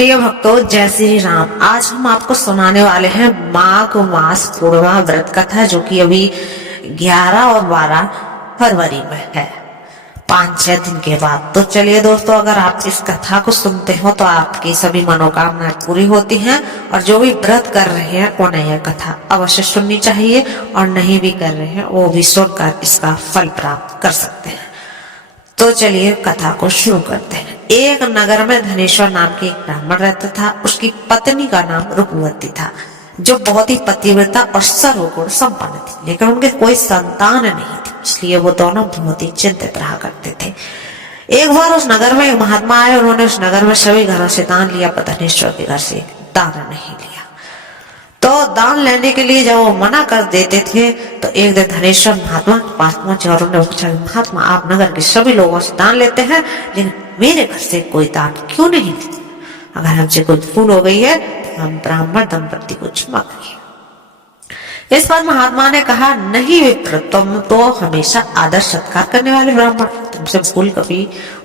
प्रिय भक्तों, जय श्री राम। आज हम आपको सुनाने वाले हैं माघ मास पूर्णिमा व्रत कथा, जो कि अभी 11 और 12 फरवरी में है, 5-6 दिन के बाद। तो चलिए दोस्तों, अगर आप इस कथा को सुनते हो तो आपकी सभी मनोकामनाएं पूरी होती हैं, और जो भी व्रत कर रहे हैं उन्हें यह कथा अवश्य सुननी चाहिए, और नहीं भी कर रहे हैं वो भी सुनकर इसका फल प्राप्त कर सकते हैं। तो चलिए कथा को शुरू करते हैं। एक नगर में धनेश्वर नाम के एक ब्राह्मण रहता था। उसकी पत्नी का नाम रूपवती था, जो बहुत ही पतिव्रता और सर्वगुण संपन्न थी, लेकिन उनके कोई संतान नहीं थी, इसलिए वो दोनों बहुत ही चिंतित रहा करते थे। एक बार उस नगर में एक महात्मा आए। उन्होंने उस नगर में सभी घरों से दान लिया, पर धनेश्वर के घर से दान नहीं लिया। तो दान लेने के लिए जब वो मना कर देते थे, तो एक दिन धनेश्वर महात्मा के पास पहुंचे और उन्होंने पूछा, महात्मा, आप नगर के सभी लोगों से दान लेते हैं, लेकिन मेरे घर से कोई दान क्यों नहीं लेते? अगर हमसे कोई भूल हो गई है तो हम ब्राह्मण दंपति को क्षमा करिए। इस पर महात्मा ने कहा, नहीं विप्र, तुम तो हमेशा आदर सत्कार करने वाले ब्राह्मण, तुमसे भूल कभी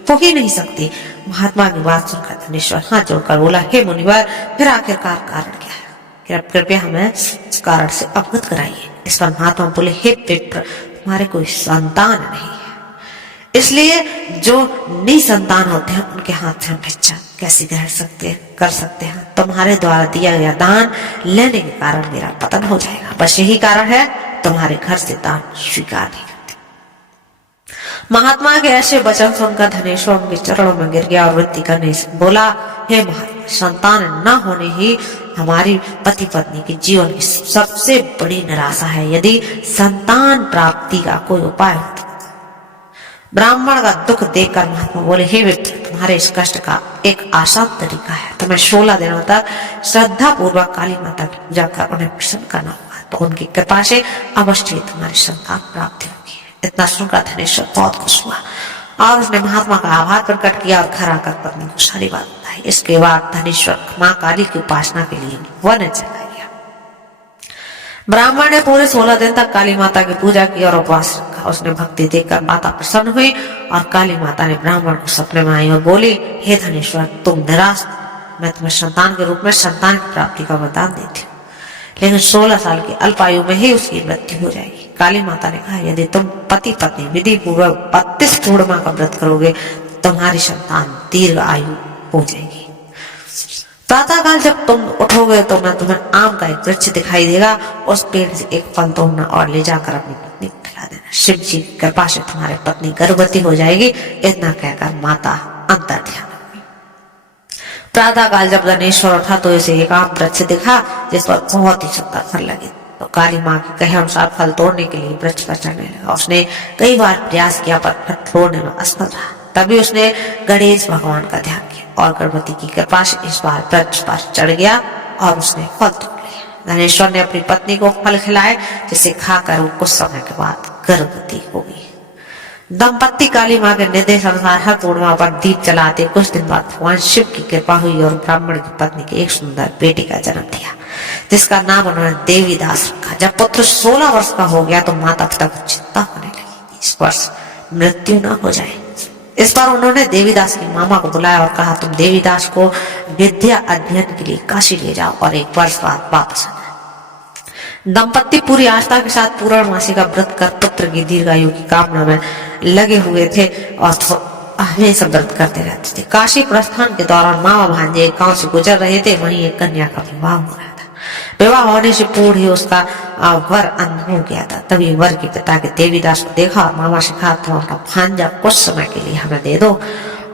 हो ही नहीं सकती। महात्मा की बात सुनकर धनेश्वर हाथ जोड़कर बोला, हे मुनिवर, फिर आखिरकार कारण क्या है? कृपया हमें इस कारण से अवगत कराइए। इस पर महात्मा बोले, हे विप्र, तुम्हारे कोई संतान नहीं है, इसलिए जो निसंतान होते हैं उनके हाथ से हम भिक्षा कैसे कर सकते हैं? तुम्हारे द्वारा दिया गया दान लेने के कारण मेरा पतन हो जाएगा, बस यही कारण है तुम्हारे घर से दान स्वीकार नहीं करते। महात्मा के ऐसे वचन सुनकर धनेश्वर उनके चरणों में गिर गया और विनती करने से बोला, हे महात्मा, संतान न होने ही हमारी पति पत्नी के जीवन की सबसे बड़ी निराशा है। यदि संतान प्राप्ति का कोई उपाय हो। ब्राह्मण का दुख देखकर महात्मा बोले, हे विप्र, तुम्हारे इस कष्ट का एक आसान तरीका है। तुम्हें 16 दिनों तक श्रद्धा पूर्वक काली माता की पूजा कर उन्हें प्रसन्न करना होगा, तो उनकी कृपा से अवश्य तुम्हारी संतान प्राप्ति होगी। इतना सुनकर धनेश्वर बहुत खुश हुआ और उसने महात्मा का आभार प्रकट किया और घर आकर पत्नी को सारी बात बताई। इसके बाद धनेश्वर माँ काली की उपासना के लिए वन चला गया। ब्राह्मण ने पूरे 16 दिन तक काली माता की पूजा की और उपवास रखा। उसने भक्ति देखकर माता प्रसन्न हुई और काली माता ने ब्राह्मण को सपने में आई और बोली, हे धनेश्वर, तुम निराश, मैं तुम्हें संतान के रूप में संतान की प्राप्ति का वरदान देती हूँ, लेकिन 16 साल की अल्पायु में ही उसकी मृत्यु हो जाएगी। काली माता ने कहा, यदि तुम पति पत्नी विधि पूर्वक 32 पूर्णिमा का व्रत करोगे, तुम्हारी संतान दीर्घ आयु हो जाएगी। प्रातःकाल जब तुम उठोगे तो मैं तुम्हें आम का एक वृक्ष दिखाई देगा, उस पेड़ से एक फल तोड़ना और ले जाकर अपनी पत्नी को खिला देना। शिव जी की कृपा से तुम्हारी पत्नी गर्भवती हो जाएगी। इतना कहकर माता अंतर ध्यान। प्रातःकाल जब धनेश्वर उठा तो इसे एक आम वृक्ष दिखा, जिस पर बहुत ही सुंदर फल लगे। तो काली माँ के कहे अनुसार फल तोड़ने के लिए वृक्ष पर चढ़ने लगा। उसने कई बार प्रयास किया, पर फल तोड़ने में असफल रहा। तभी उसने गणेश भगवान का ध्यान किया और गर्भवती की कृपा से इस बार वृक्ष पर चढ़ गया और उसने फल तोड़ लिया। धनेश्वर ने अपनी पत्नी को फल खिलाए, जिसे खाकर वो कुछ समय के बाद गर्भवती हो गई। दंपत्ति काली माँ के निर्देश अनुसार हर पूर्णिमा पर दीप जलाते। कुछ दिन बाद भगवान शिव की कृपा हुई और ब्राह्मण की पत्नी के एक सुंदर बेटी का जन्म दिया, जिसका नाम उन्होंने देवीदास रखा। जब पुत्र 16 वर्ष का हो गया तो माता पिता को चिंता होने लगी, इस वर्ष मृत्यु न हो जाए। इस पर उन्होंने देवीदास की मामा को बुलाया और कहा, तुम देवीदास को विद्या अध्ययन के लिए काशी ले जाओ और 1 वर्ष बाद वापस आना। दंपत्ति पूरी आस्था के साथ पूर्णमासी का व्रत कर पुत्र की दीर्घायु की कामना में लगे हुए थे और हमेशा व्रत करते रहते थे। काशी प्रस्थान के दौरान मामा भांजे एक गांव से गुजर रहे थे, वहीं एक कन्या का विवाह हो रहा था। विवाह होने से पूर्व ही उसका वर अंध हो गया था। तभी वर के पिता के देवीदास को देखा और मामा से कहा, तुम अपना भांजा कुछ समय के लिए हमें दे दो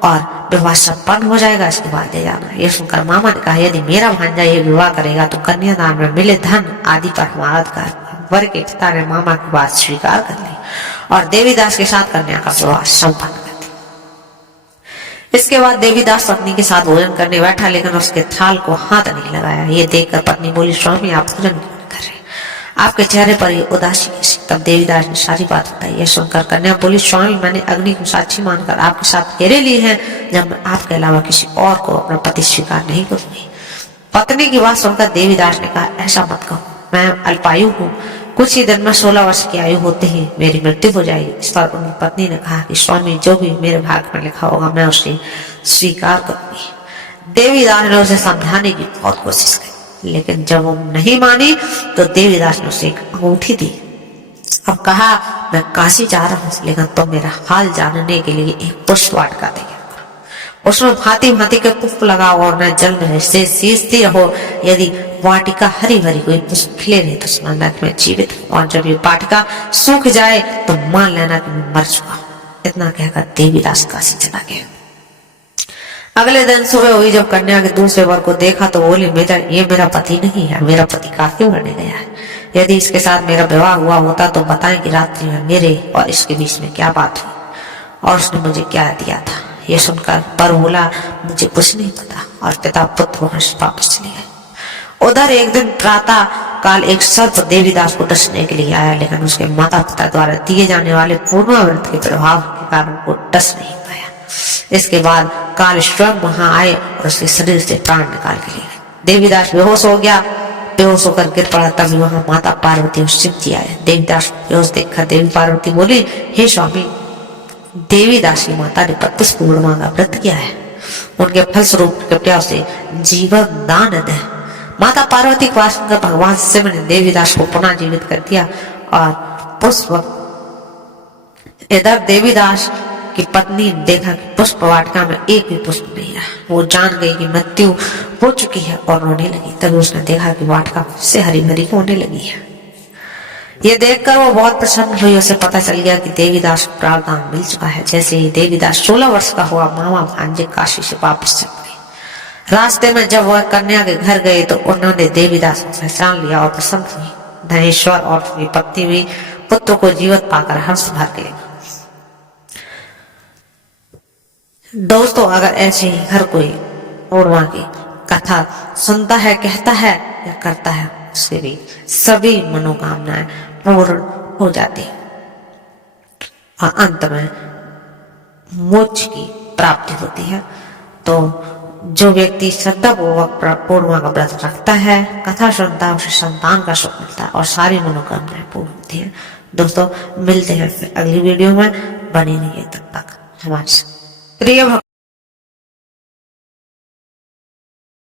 और विवाह संपन्न हो जाएगा, इसके बाद ले जाना। ये सुनकर मामा ने कहा, यदि मेरा भांजा ये विवाह करेगा तो कन्यादान में मिले धन आदि पर हमारा अधिकार। वर के पिता ने मामा की बात स्वीकार कर ली और देवीदास के साथ कन्या का विवाह संपन्न कर दिया। इसके बाद देवीदास पत्नी के साथ भोजन करने बैठा, लेकिन उसके थाल को हाथ नहीं लगाया। ये देखकर पत्नी बोली, स्वामी, आप भोजन क्यों नहीं कर रहे? आपके चेहरे पर ये उदासी कैसी? तब देवीदास ने सारी बात बताई। यह सुनकर कन्या बोली, स्वामी, मैंने अग्नि को साक्षी मानकर आपके साथ फेरे लिए हैं, जब मैं आपके अलावा किसी और को अपना पति स्वीकार नहीं करूंगी। पत्नी की बात सुनकर देवीदास ने कहा, ऐसा मत कहो, मैं अल्पायु हूँ, कुछ ही दिन में 16 वर्ष की आयु होते ही मेरी मृत्यु हो जाएगी। इस पर उनकी पत्नी ने कहा कि स्वामी, जो भी मेरे भाग्य में लिखा होगा मैं उसे स्वीकार करूंगी। देवीदास ने उसे समझाने की बहुत कोशिश की, लेकिन जब वो नहीं मानी तो देवीदास ने उसे एक अंगूठी दी। अब कहा, मैं काशी जा रहा हूँ, लेकिन तुम मेरा हाल जानने के लिए एक पुष्प वाटिका देगा, उसमें भांति भांति के पुष्प लगाओ और न जल में से सींचती रहो। यदि वाटिका हरी भरी कोई पुष्प खिले रहे तो समझना कि मैं जीवित हूँ, और जब ये वाटिका सूख जाए तो मान लेना कि मैं मर चुका हूँ। इतना कहकर देवीदास काशी चला गया। अगले दिन सुबह हुई, जब कन्या के दूसरे वर को देखा तो बोली, ये मेरा पति नहीं है, मेरा पति काफी बढ़ने गया है। यदि इसके साथ मेरा विवाह हुआ होता तो बताएं कि रात्रि में मेरे और इसके बीच में क्या बात हुई और उसने मुझे क्या दिया था। ये सुनकर वर बोला, मुझे कुछ नहीं पता, और पिता पुत्र वहां से वापस चले गए। उधर एक दिन प्रातः काल एक सर्प देवीदास को डसने के लिए आया, लेकिन उसके माता पिता द्वारा दिए जाने वाले पूर्णाव्रत के प्रभाव के कारण वो डस नहीं पाया। इसके बाद काल स्वयं वहां आए और उसके शरीर से प्राण निकाल के ले गए। देवीदास बेहोश हो गया, बेहोश होकर गिर पड़ा। तभी वहां माता पार्वती और शिव जी आए। देवीदास बेहोश देखकर देवी पार्वती बोली, हे स्वामी, देवीदास की माता ने 25 पूर्णिमा का व्रत किया है, उनके फलस्वरूप कृपया उसे जीवन दान दे। माता पार्वती की बात सुनकर भगवान शिव ने देवीदास को पुनः जीवित कर दिया और पुष्प इधर देवीदास की पत्नी ने देखा कि पुष्प वाटिका में एक भी पुष्प नहीं रहा। वो जान गई कि मृत्यु हो चुकी है और रोने लगी। तभी उसने देखा कि वाटिका से हरी भरी होने लगी है। ये देखकर वो बहुत प्रसन्न हुई। उसे पता चल गया कि देवीदास को प्रावधान मिल चुका है। जैसे ही देवीदास 16 वर्ष का हुआ, मामा भांजे काशी से वापस चल गए। रास्ते में जब वह कन्या के घर गए तो उन्होंने देवीदास को पहचान लिया और प्रसन्न हुई। धनेश्वर और उसकी पत्नी भी पुत्र को जीवित पाकर हर्ष भर गए। दोस्तों, अगर ऐसे ही हर कोई पूर्णिमा की कथा सुनता है, कहता है या करता है, उसके भी सभी मनोकामनाएं पूर्ण हो जाती और अंत में मोक्ष की प्राप्ति होती है। तो जो व्यक्ति श्रद्धापूर्वक पूर्णिमा का व्रत रखता है, कथा सुनता है, उसे संतान का सुख मिलता है और सारी मनोकामनाएं पूर्ण होती है। दोस्तों, मिलते हैं फिर अगली वीडियो में, बने रहिए तब तक हमारे प्रिय भक्त।